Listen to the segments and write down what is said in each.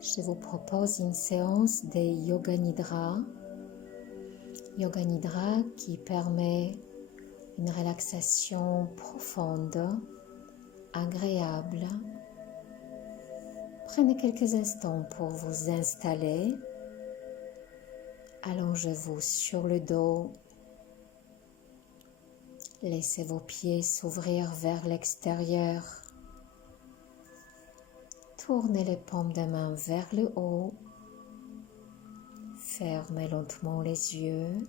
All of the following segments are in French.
Je vous propose une séance de Yoga Nidra. Yoga Nidra qui permet une relaxation profonde, agréable. Prenez quelques instants pour vous installer. Allongez-vous sur le dos. Laissez vos pieds s'ouvrir vers l'extérieur. Tournez les paumes de main vers le haut. Fermez lentement les yeux.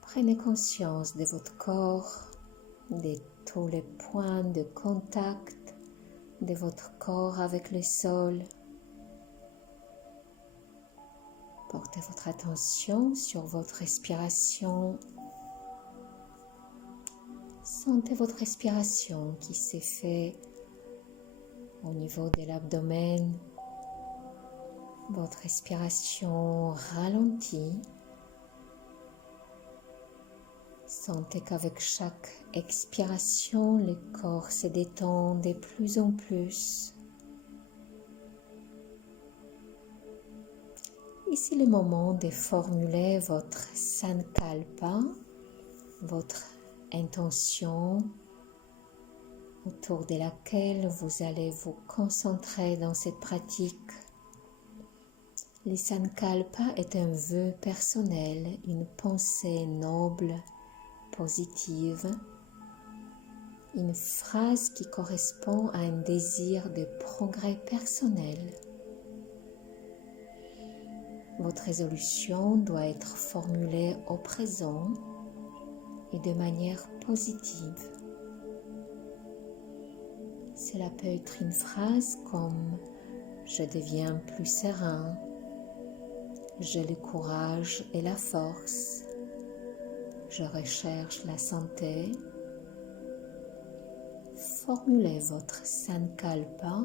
Prenez conscience de votre corps, de tous les points de contact de votre corps avec le sol. Portez votre attention sur votre respiration. Sentez votre respiration qui s'est faite au niveau de l'abdomen. Votre respiration ralentit. Sentez qu'avec chaque expiration, le corps se détend de plus en plus. Ici, le moment de formuler votre Sankalpa, votre intention autour de laquelle vous allez vous concentrer dans cette pratique. Le Sankalpa est un vœu personnel, une pensée noble, positive, une phrase qui correspond à un désir de progrès personnel. Votre résolution doit être formulée au présent et de manière positive. Cela peut être une phrase comme « Je deviens plus serein »,« J'ai le courage et la force »,« Je recherche la santé ». Formulez votre Sankalpa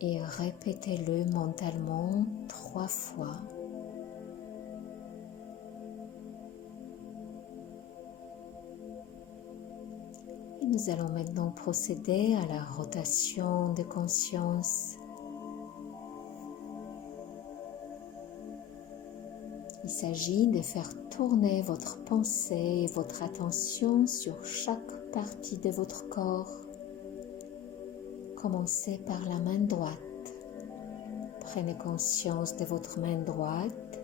et répétez-le mentalement 3 fois. Et nous allons maintenant procéder à la rotation de conscience. Il s'agit de faire tourner votre pensée et votre attention sur chaque partie de votre corps. Commencez par la main droite. Prenez conscience de votre main droite.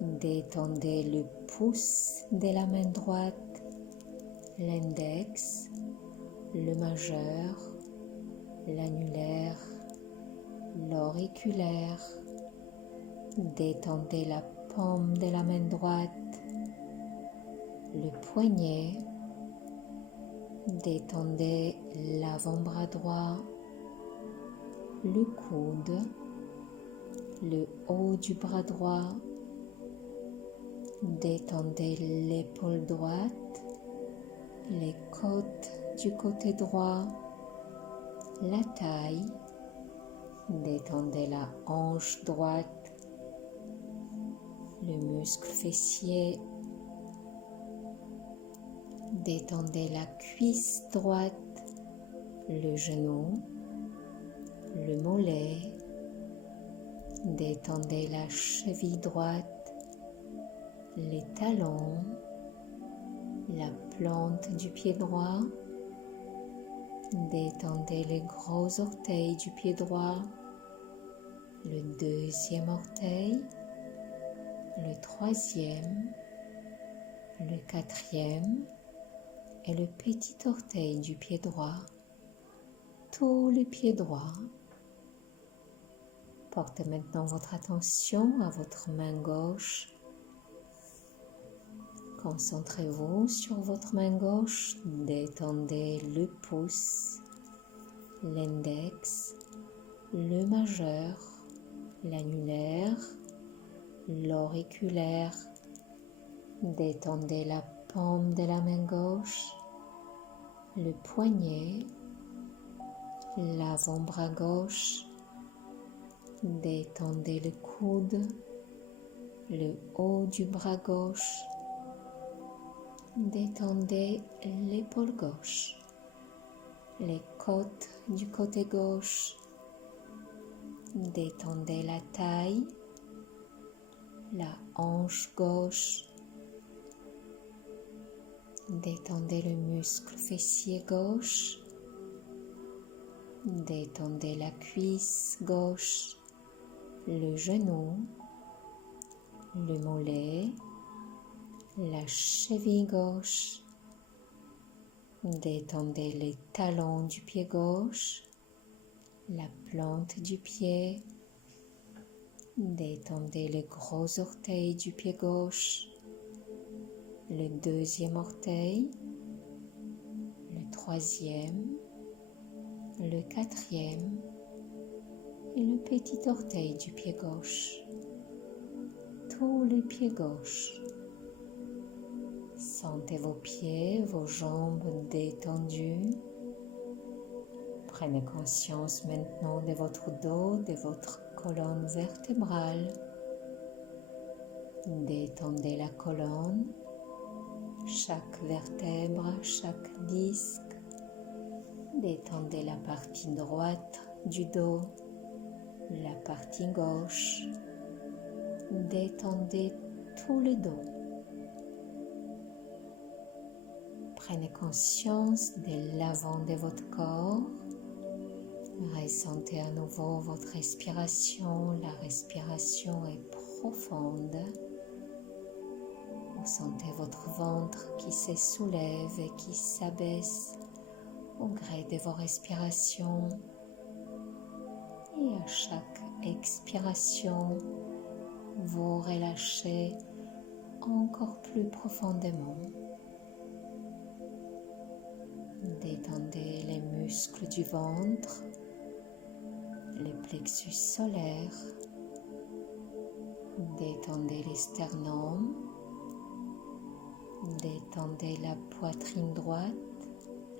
Détendez le pouce de la main droite, l'index, le majeur, l'annulaire, l'auriculaire. Détendez la paume de la main droite, le poignet. Détendez l'avant-bras droit, le coude, le haut du bras droit. Détendez l'épaule droite, les côtes du côté droit, la taille. Détendez la hanche droite, le muscle fessier. Détendez la cuisse droite, le genou, le mollet. Détendez la cheville droite, les talons, la plante du pied droit. Détendez les gros orteils du pied droit, le deuxième orteil, le troisième, le quatrième et le petit orteil du pied droit, tout le pied droit. Portez maintenant votre attention à votre main gauche. Concentrez-vous sur votre main gauche. Détendez le pouce, l'index, le majeur, l'annulaire, l'auriculaire. Détendez la paume de la main gauche, le poignet, l'avant-bras gauche. Détendez le coude, le haut du bras gauche. Détendez l'épaule gauche, les côtes du côté gauche, Détendez la taille, la hanche gauche. Détendez le muscle fessier gauche. Détendez la cuisse gauche, le genou, le mollet, la cheville gauche. Détendez les talons du pied gauche, la plante du pied. Détendez les gros orteils du pied gauche, le deuxième orteil, le troisième, le quatrième et le petit orteil du pied gauche. Tous les pieds gauches. Sentez vos pieds, vos jambes détendues. Prenez conscience maintenant de votre dos, de votre colonne vertébrale. Détendez la colonne, chaque vertèbre, chaque disque. Détendez la partie droite du dos, la partie gauche. Détendez tout le dos. Prenez conscience de l'avant de votre corps. Ressentez à nouveau votre respiration. La respiration est profonde. Vous sentez votre ventre qui se soulève et qui s'abaisse au gré de vos respirations. Et à chaque expiration, vous relâchez encore plus profondément. Détendez les muscles du ventre, le plexus solaire. Détendez les sternums. Détendez la poitrine droite,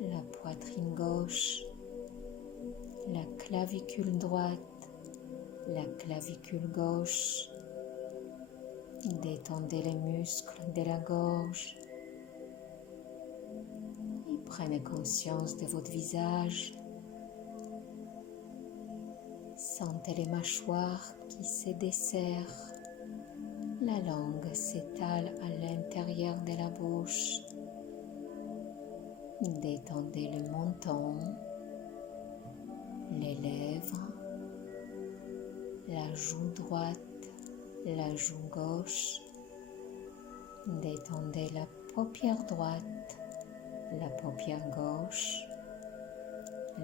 la poitrine gauche, la clavicule droite, la clavicule gauche. Détendez les muscles de la gorge. Et prenez conscience de votre visage. Sentez les mâchoires qui se desserrent. La langue s'étale à l'intérieur de la bouche. Détendez le menton, les lèvres, la joue droite, la joue gauche. Détendez la paupière droite, la paupière gauche,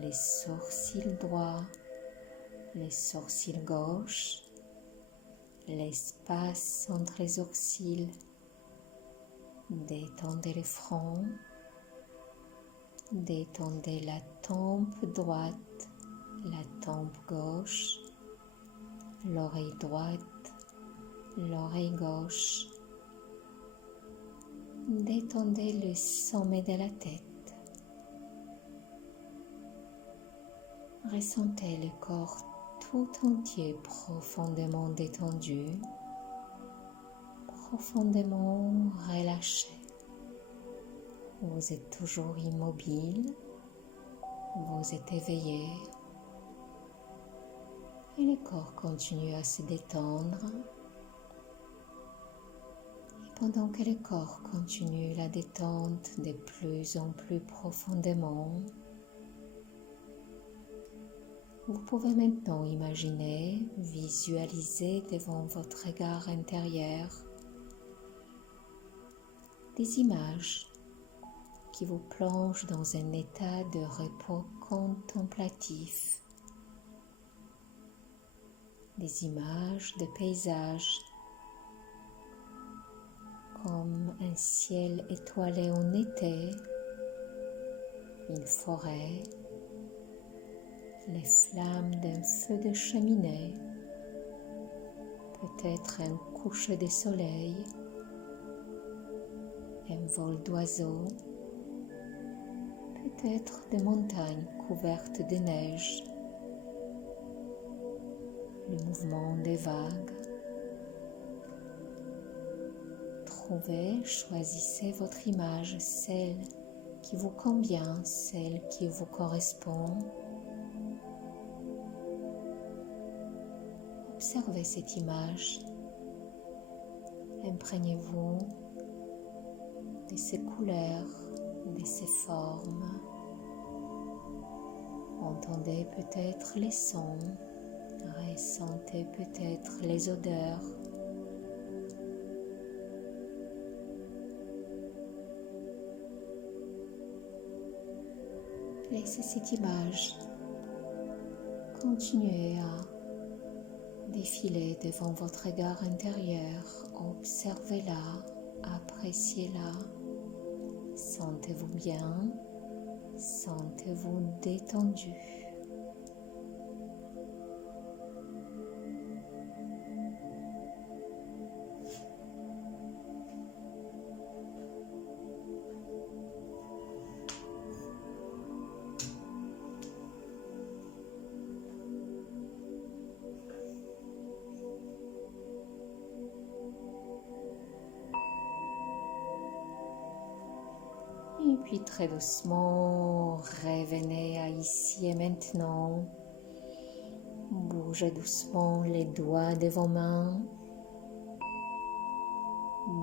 les sourcils droits, les sourcils gauches, l'espace entre les sourcils. Détendez le front. Détendez la tempe droite, la tempe gauche, l'oreille droite, l'oreille gauche. Détendez le sommet de la tête. Ressentez le corps tout entier profondément détendu, profondément relâché. Vous êtes toujours immobile, vous êtes éveillé et le corps continue à se détendre. Et pendant que le corps continue la détente de plus en plus profondément, vous pouvez maintenant imaginer, visualiser devant votre regard intérieur des images qui vous plongent dans un état de repos contemplatif. Des images de paysages comme un ciel étoilé en été, une forêt, les flammes d'un feu de cheminée, peut-être un coucher de soleil, un vol d'oiseaux, peut-être des montagnes couvertes de neige, le mouvement des vagues. Trouvez, choisissez votre image, celle qui vous convient, celle qui vous correspond. Observez cette image. Imprégnez-vous de ses couleurs, de ses formes. Entendez peut-être les sons, ressentez peut-être les odeurs. Laissez cette image continuer à défiler devant votre regard intérieur. Observez-la, appréciez-la. Sentez-vous bien, sentez-vous détendu. Et puis très doucement, revenez à ici et maintenant. Bougez doucement les doigts de vos mains.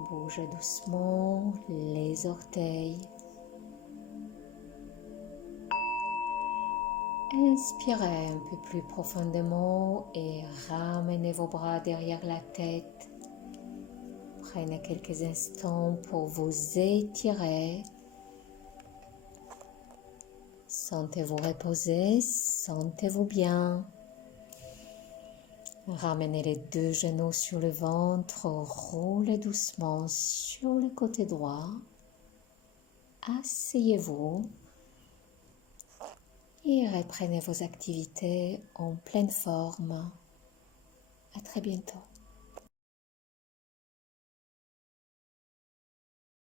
Bougez doucement les orteils. Inspirez un peu plus profondément et ramenez vos bras derrière la tête. Prenez quelques instants pour vous étirer. Sentez-vous reposer, sentez-vous bien. Ramenez les deux genoux sur le ventre, roulez doucement sur le côté droit. Asseyez-vous et reprenez vos activités en pleine forme. À très bientôt.